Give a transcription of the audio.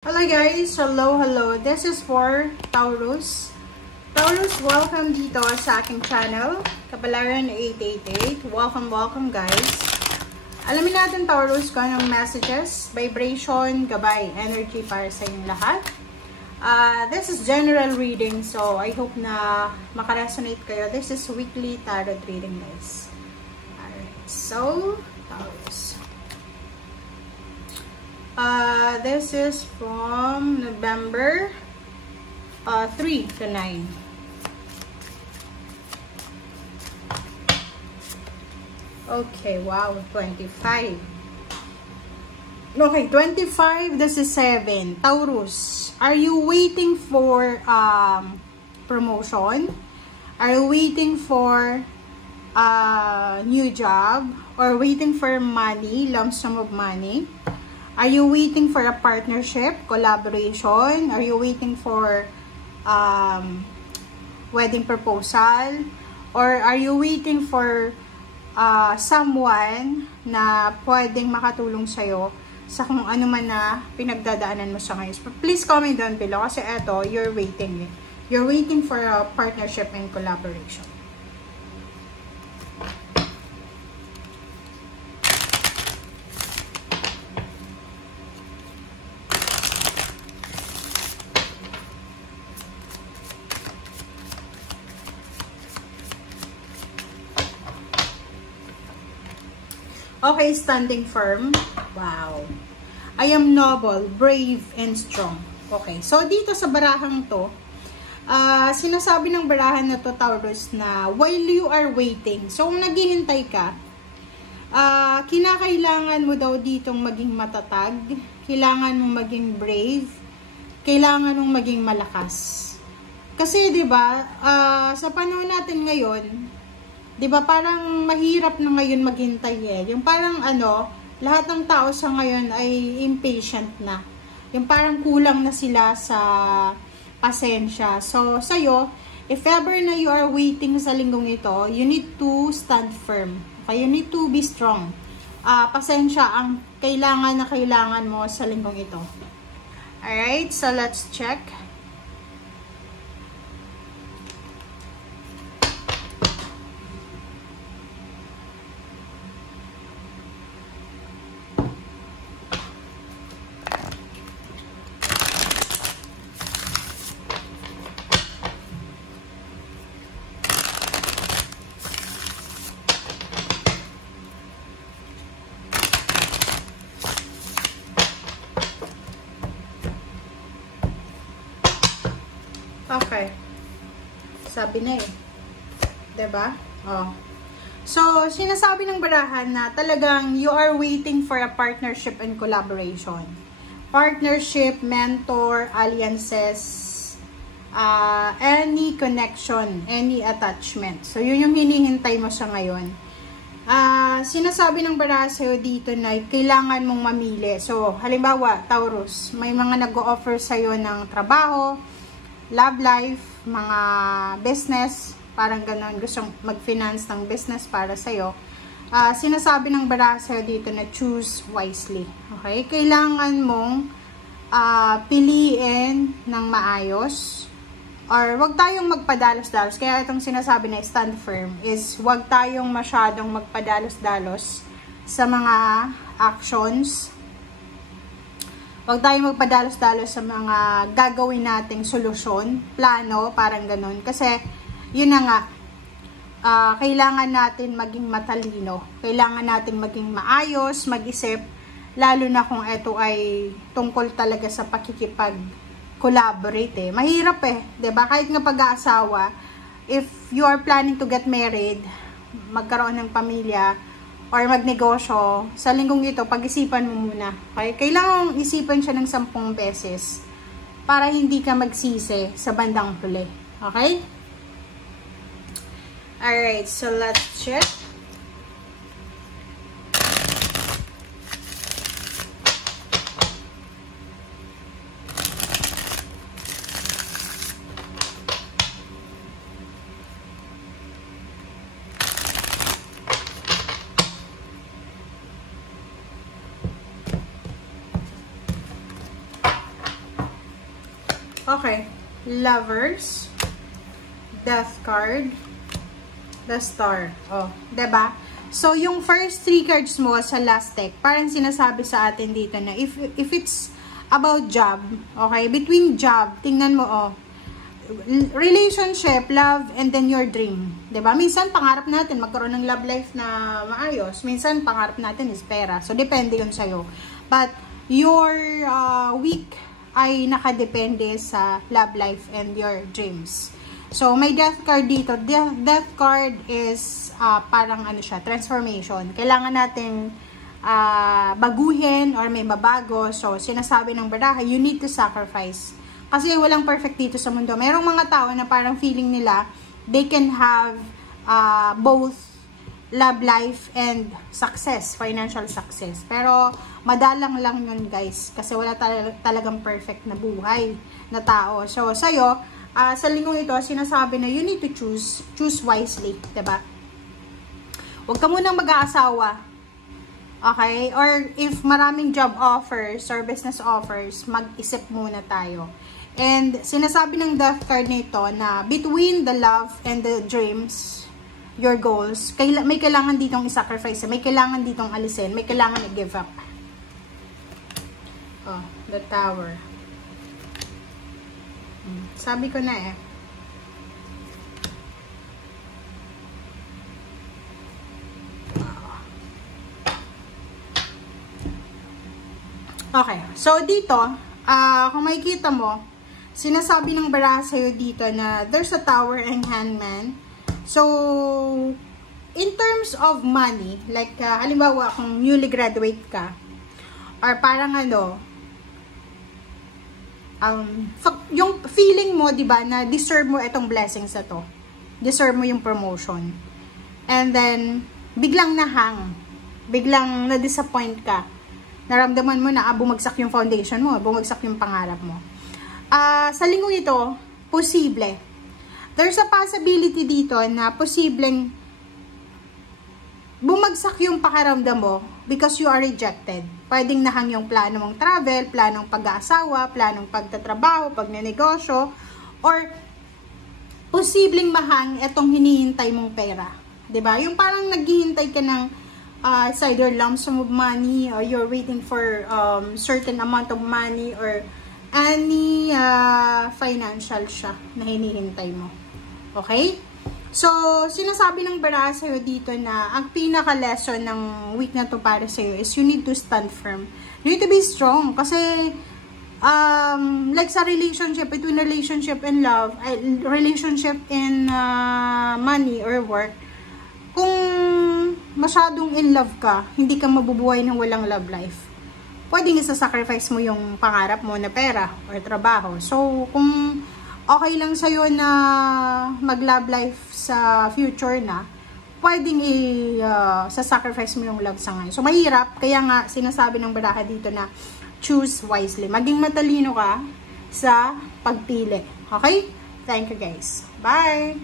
Hello guys! Hello! This is for Taurus. Taurus, welcome dito sa aking channel, Kapalaran 888. Welcome guys. Alamin natin Taurus kung anong messages, vibration, gabay, energy para sa inyong lahat. This is general reading, so I hope na makaresonate kayo. This is weekly tarot reading guys. Alright, so Taurus. This is from November 3 to 9. Okay, wow, 25. Okay, 25, this is 7. Taurus, are you waiting for promotion? Are you waiting for new job? Or waiting for money, lump sum of money? Are you waiting for a partnership, collaboration? Are you waiting for wedding proposal? Or are you waiting for someone na pwedeng makatulong sa'yo sa kung ano man na pinagdadaanan mo sa ngayon? Please comment down below kasi eto, you're waiting. You're waiting for a partnership and collaboration. Okay, standing firm. Wow. I am noble, brave, and strong. Okay, so dito sa barahang to, sinasabi ng barahan na to, Taurus, na while you are waiting, so kung naghihintay ka, kinakailangan mo daw ditong maging matatag, kailangan mong maging brave, kailangan mong maging malakas. Kasi, di ba, sa panahon natin ngayon, diba parang mahirap na ngayon maghintay eh. Yung parang lahat ng tao sa ngayon ay impatient na. Yung parang kulang na sila sa pasensya. So, sa'yo, if ever na you are waiting sa linggong ito, you need to stand firm. Okay? You need to be strong. Pasensya ang kailangan mo sa linggong ito. Alright, so let's check. Okay. Sabi na eh. Diba? Oh. So, sinasabi ng barahan na talagang you are waiting for a partnership and collaboration. Partnership, mentor, alliances, any connection, any attachment. So, yun yung hinihintay mo sa ngayon. Sinasabi ng barahan sa'yo dito na kailangan mong mamili. So, halimbawa, Taurus, may mga nag-o-offer sa'yo ng trabaho, love life, mga business, parang ganon, gustong mag-finance ng business para sa'yo. Sinasabi ng baraha sa'yo dito na choose wisely. Okay? Kailangan mong piliin ng maayos. Or wag tayong magpadalos-dalos. Kaya itong sinasabi na stand firm is wag tayong masyadong magpadalos-dalos sa mga actions. Huwag tayong magpadalos-dalos sa mga gagawin nating solusyon, plano, parang ganun. Kasi, yun na nga, kailangan natin maging matalino. Kailangan natin maging maayos, mag-isip, lalo na kung ito ay tungkol talaga sa pakikipag-collaborate. Mahirap eh, diba? Kahit nga pag-aasawa, if you are planning to get married, magkaroon ng pamilya, or magnegosyo, sa linggong ito, pag-isipan mo muna. Okay? Kailangan isipan siya ng 10 beses para hindi ka magsisi sa bandang huli. Okay? Alright, so let's check. Okay. Lovers. Death card. The Star. Oh, 'di ba? So, yung first 3 cards mo sa last deck, parang sinasabi sa atin dito na if it's about job, okay? Between job, tingnan mo, oh. Relationship, love, and then your dream. 'Di ba? Minsan, pangarap natin magkaroon ng love life na maayos. Minsan, pangarap natin is pera. So, depende yun sa'yo. But, your week ay nakadepende sa love life and your dreams. So, may death card dito. Death card is parang ano siya, transformation. Kailangan natin baguhin or may mabago. So, sinasabi ng baraha, you need to sacrifice. Kasi walang perfect dito sa mundo. Merong mga tao na parang feeling nila, they can have both love life and success, financial success. Pero, madalang lang yun guys. Kasi wala talagang perfect na buhay na tao. So, sa'yo, sa linggong ito, sinasabi na you need to choose wisely, diba? Huwag ka munang mag-aasawa, okay? Or if maraming job offers or business offers, mag-isip muna tayo. And sinasabi ng death card nito na between the love and the dreams, your goals, may kailangan ditong i-sacrifice, may kailangan ditong alisin, may kailangan i-give up. Oh, the Tower. Sabi ko na eh. Okay. So, dito, kung makikita mo, sinasabi ng baraha sa'yo dito na there's a Tower and Hangman. So, in terms of money, like, halimbawa, kung newly graduate ka, or parang ano, yung feeling mo, di ba, na deserve mo itong blessings na to. Deserve mo yung promotion. And then, biglang nahang. Biglang na-disappoint ka. Naramdaman mo na bumagsak yung foundation mo, bumagsak yung pangarap mo. Sa linggong ito, posible. There's a possibility dito na posibleng bumagsak yung pakiramdam mo because you are rejected. Pwedeng nahang yung plano mong travel, planong pag-aasawa, planong pagtatrabaho, pagnenegosyo, or posibleng mahang itong hinihintay mong pera. 'Di ba? Yung parang naghihintay ka ng it's either lump sum of money or you're waiting for certain amount of money or any financial siya na hinihintay mo. Okay? So, sinasabi ng baraha sa'yo dito na ang pinaka-lesson ng week na to para sa'yo is you need to stand firm. You need to be strong. Kasi, like sa relationship, between relationship and love, relationship and money or work, kung masyadong in love ka, hindi ka mabubuhay ng walang love life. Pwedeng isa-sacrifice mo yung pangarap mo na pera or trabaho. So, kung okay lang sa'yo na mag-love life sa future na, pwedeng sa-sacrifice mo yung love sa ngayon. So, mahirap. Kaya nga, sinasabi ng baraha dito na choose wisely. Maging matalino ka sa pagpili. Okay? Thank you guys. Bye!